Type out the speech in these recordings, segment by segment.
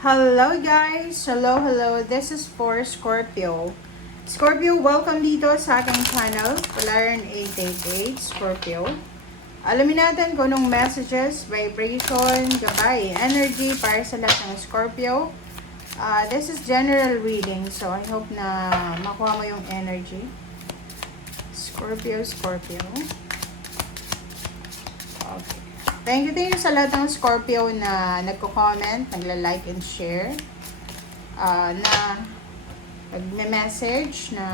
Hello guys! Hello! This is for Scorpio. Scorpio, welcome dito sa aking channel, Polaran 888 Scorpio. Alamin natin kung anong messages, vibration, gabay, energy para sa lahat ng Scorpio. This is general reading, so I hope na makuha mo yung energy. Scorpio. Okay. Thank you sa lahat ng Scorpio na nagko-comment, nagla-like and share, na nagme-message, na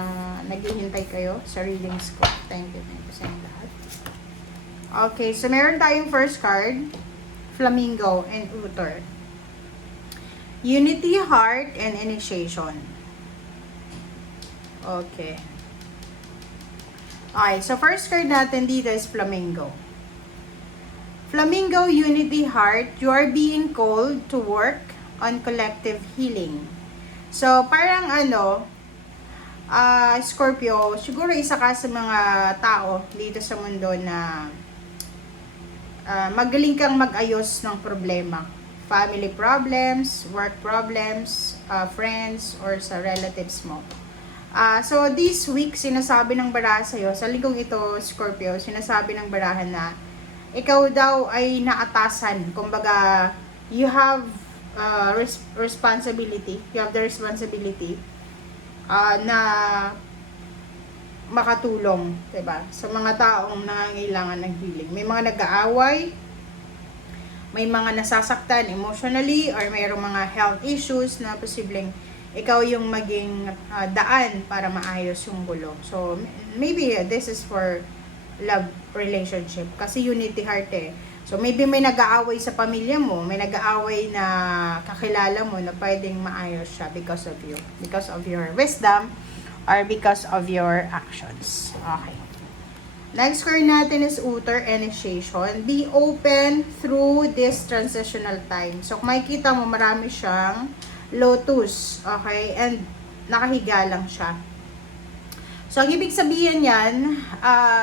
naghihintay kayo sa readings ko. Thank you sa inyo lahat. Okay, so meron tayong first card, Flamingo and Uther. Unity, Heart, and Initiation. Okay. Okay, so first card natin dito is Flamingo. Flamingo, Unity, Heart, you are being called to work on collective healing. So, parang Scorpio, siguro isa ka sa mga tao dito sa mundo na magaling kang mag-ayos ng problema. Family problems, work problems, friends, or sa relatives mo. So, this week, sinasabi ng baraha sa'yo, sa linggong ito, Scorpio, sinasabi ng barahan na ikaw daw ay naatasan. Kumbaga, you have responsibility. You have the responsibility na makatulong, diba? Sa mga taong nangangailangan ng healing. May mga nag-aaway, may mga nasasaktan emotionally, or mayroong mga health issues na posibleng ikaw yung maging daan para maayos yung gulo. So, maybe this is for love relationship. Kasi unity heart eh. So, maybe may nag-aaway sa pamilya mo, may nag-aaway na kakilala mo na pwedeng maayos siya because of you. Because of your wisdom or because of your actions. Okay. Next card natin is Uther, Initiation. Be open through this transitional time. So, kung makikita mo, marami siyang lotus. Okay? And nakahiga lang siya. So, ang ibig sabihin yan,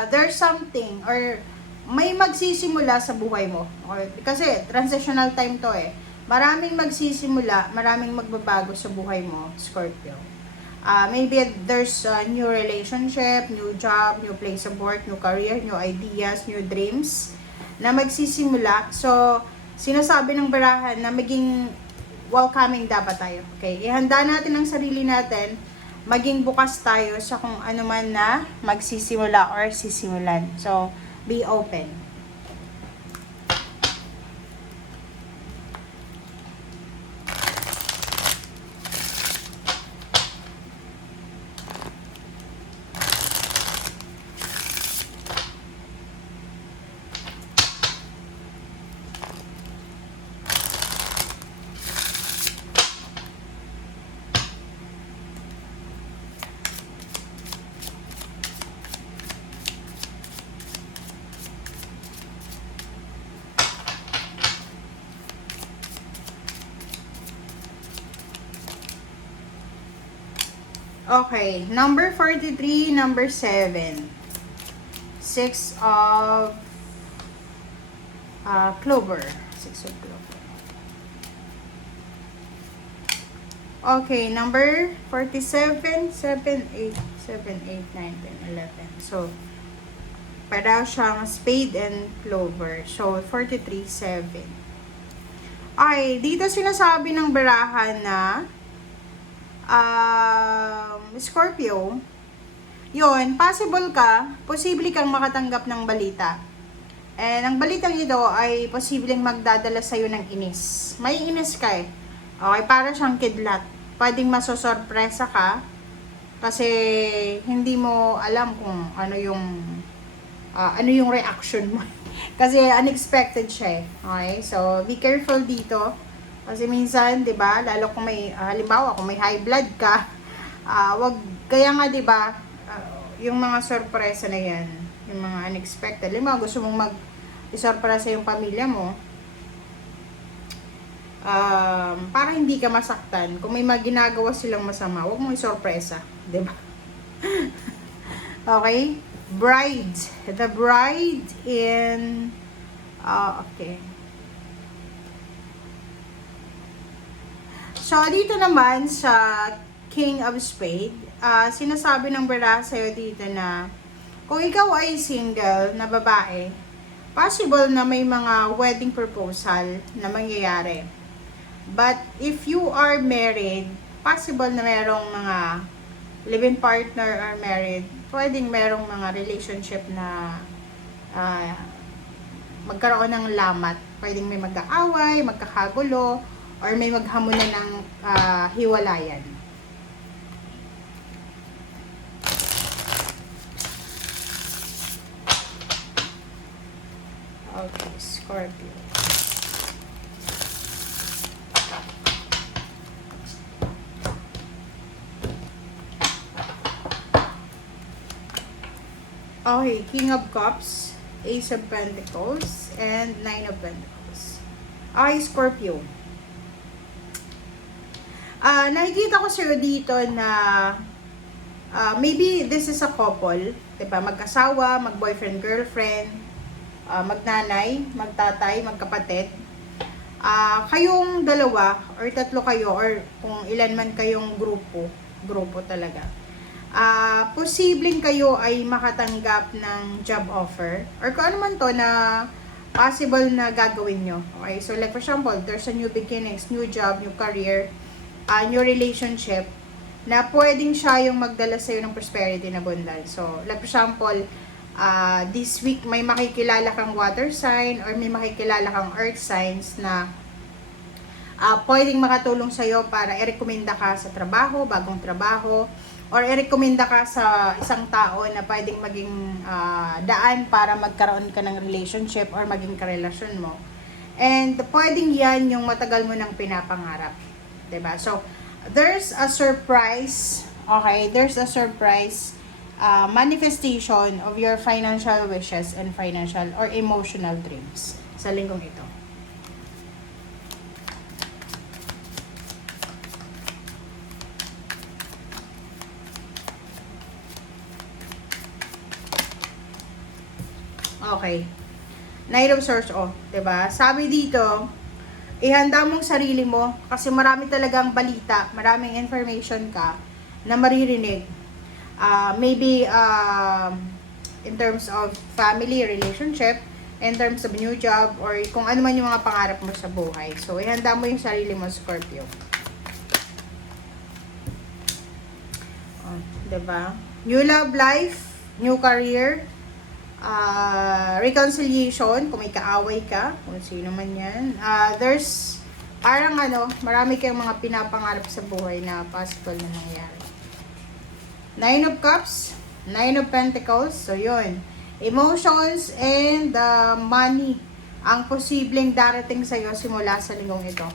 there's something or may magsisimula sa buhay mo. Okay? Kasi transitional time to eh. Maraming magsisimula, maraming magbabago sa buhay mo, Scorpio. Maybe there's a new relationship, new job, new place of work, new career, new ideas, new dreams na magsisimula. So, sinasabi ng barahan na maging welcoming dapat tayo. Okay? Ihanda natin ang sarili natin, maging bukas tayo sa kung ano man na magsisimula or sisimulan. So, be open. Okay, number 43, number 7. 6 of clover. 6 of clover. Okay, number 47, 7, 8, 7, 8, 9, 10, 11. So, para siyang spade and clover. So, 43, 7. Okay, dito sinasabi ng barahan na Scorpio, yun, posible kang makatanggap ng balita. And ang balitang ito ay posibleng magdadala sa'yo ng inis. May inis ka eh. Okay, para siyang kidlat. Pwedeng masosorpresa ka kasi hindi mo alam kung ano yung reaction mo. Kasi unexpected siya eh. Okay, so be careful dito. Kasi minsan, 'di ba, lalo kung may halimbawa kung may high blood ka, wag kaya nga 'di ba, yung mga sorpresa na 'yan, yung mga unexpected. Halimbawa, gusto mong mag-isorpresa yung pamilya mo, para hindi ka masaktan. Kung may ginagawa silang masama, wag mong isorpresa, 'di ba? Okay? Bride. The bride in okay. So, dito naman sa King of Spade, sinasabi ng baraha sa'yo dito na kung ikaw ay single na babae, possible na may mga wedding proposal na mangyayari. But if you are married, possible na merong mga live-in partner or married, pwedeng merong mga relationship na magkaroon ng lamat. Pwedeng may mag-aaway, magkakagulo, or may maghamunan ng hiwalayan. Okay, Scorpio. Okay, King of Cups, Ace of Pentacles, and Nine of Pentacles. Okay, Scorpio. Nakikita ko sa'yo dito na maybe this is a couple, diba? Mag-asawa, mag-boyfriend, girlfriend, magnanay, magtatay, magkapatid. Kayong dalawa or tatlo kayo or kung ilan man kayong grupo talaga. Posibleng kayo ay makatanggap ng job offer or kung ano man to na possible na gagawin nyo. Okay, so like for example, there's a new beginnings, new job, new career, new relationship na pwedeng siya yung magdala sa'yo ng prosperity and abundance. So like for example, this week may makikilala kang water sign or may makikilala kang earth signs na pwedeng makatulong sa'yo para i-recommenda ka sa trabaho, bagong trabaho, or i-recommenda ka sa isang tao na pwedeng maging daan para magkaroon ka ng relationship or maging karelasyon mo. And pwedeng yan yung matagal mo nang pinapangarap. Diba? So, there's a surprise, okay? There's a surprise manifestation of your financial wishes and financial or emotional dreams sa linggong ito. Okay. Knight of Swords, diba? Sabi dito, ihanda mong sarili mo kasi marami talagang balita, maraming information ka na maririnig. Maybe in terms of family, relationship, in terms of new job, or kung ano man yung mga pangarap mo sa buhay. So, ihanda mo yung sarili mo, Scorpio. Diba? New love life, new career, reconciliation, kung may kaaway ka, kung sino man yan. There's, parang marami kayong mga pinapangarap sa buhay na possible na nangyari. Nine of Cups, Nine of Pentacles, so yun. Emotions and money ang posibleng darating sa'yo simula sa linggong ito.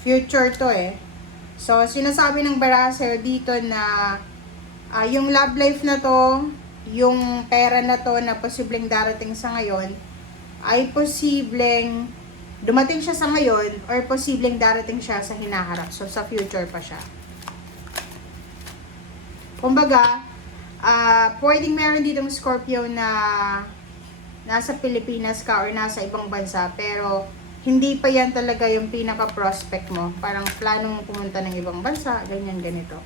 Future to So, sinasabi ng baraha sa'yo dito na yung love life na to, yung pera na to na posibleng darating sa ngayon, ay posibleng dumating siya sa ngayon or posibleng darating siya sa hinaharap. So, sa future pa siya. Kumbaga, pwedeng meron ditong Scorpio na nasa Pilipinas ka or nasa ibang bansa, pero hindi pa yan talaga yung pinaka-prospect mo. Parang plano mo pumunta ng ibang bansa, ganyan, ganito.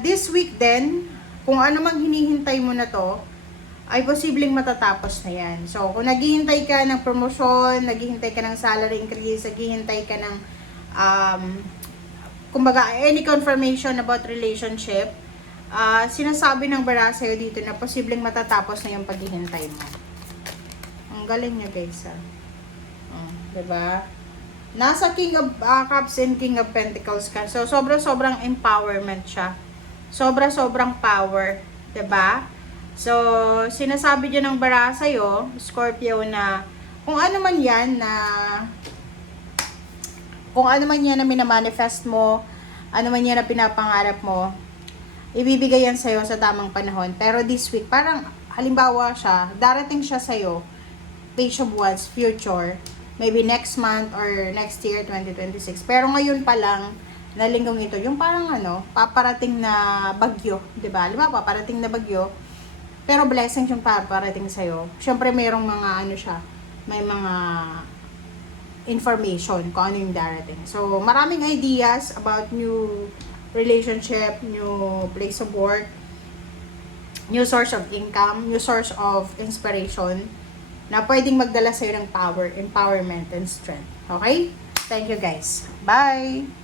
This week din, kung ano mang hinihintay mo na to, ay posibleng matatapos na yan. So, kung naghihintay ka ng promotion, naghihintay ka ng salary increase, naghihintay ka ng kumbaga, any confirmation about relationship, sinasabi ng baraha sa'yo dito na posibleng matatapos na yung paghihintay mo. Ang galing nyo, guys, diba? Nasa King of Cups and King of Pentacles ka. So, sobrang empowerment siya. Sobrang power. Diba? So, sinasabi dyan ng baraha sa'yo, Scorpio, na kung ano man yan na minamanifest mo, ano man yan na pinapangarap mo, ibibigay yan sa'yo sa tamang panahon. Pero this week, parang halimbawa siya, darating siya sa'yo, Page of Wands, future, maybe next month or next year, 2026. Pero ngayon pa lang, na linggong ito, yung parang paparating na bagyo, diba? Diba, paparating na bagyo, pero blessings yung paparating sa'yo. Siyempre, mayroong mga siya, may mga information kung ano yung darating. So, maraming ideas about new relationship, new place of work, new source of income, new source of inspiration na pwedeng magdala sa'yo ng power, empowerment, and strength. Okay? Thank you guys. Bye!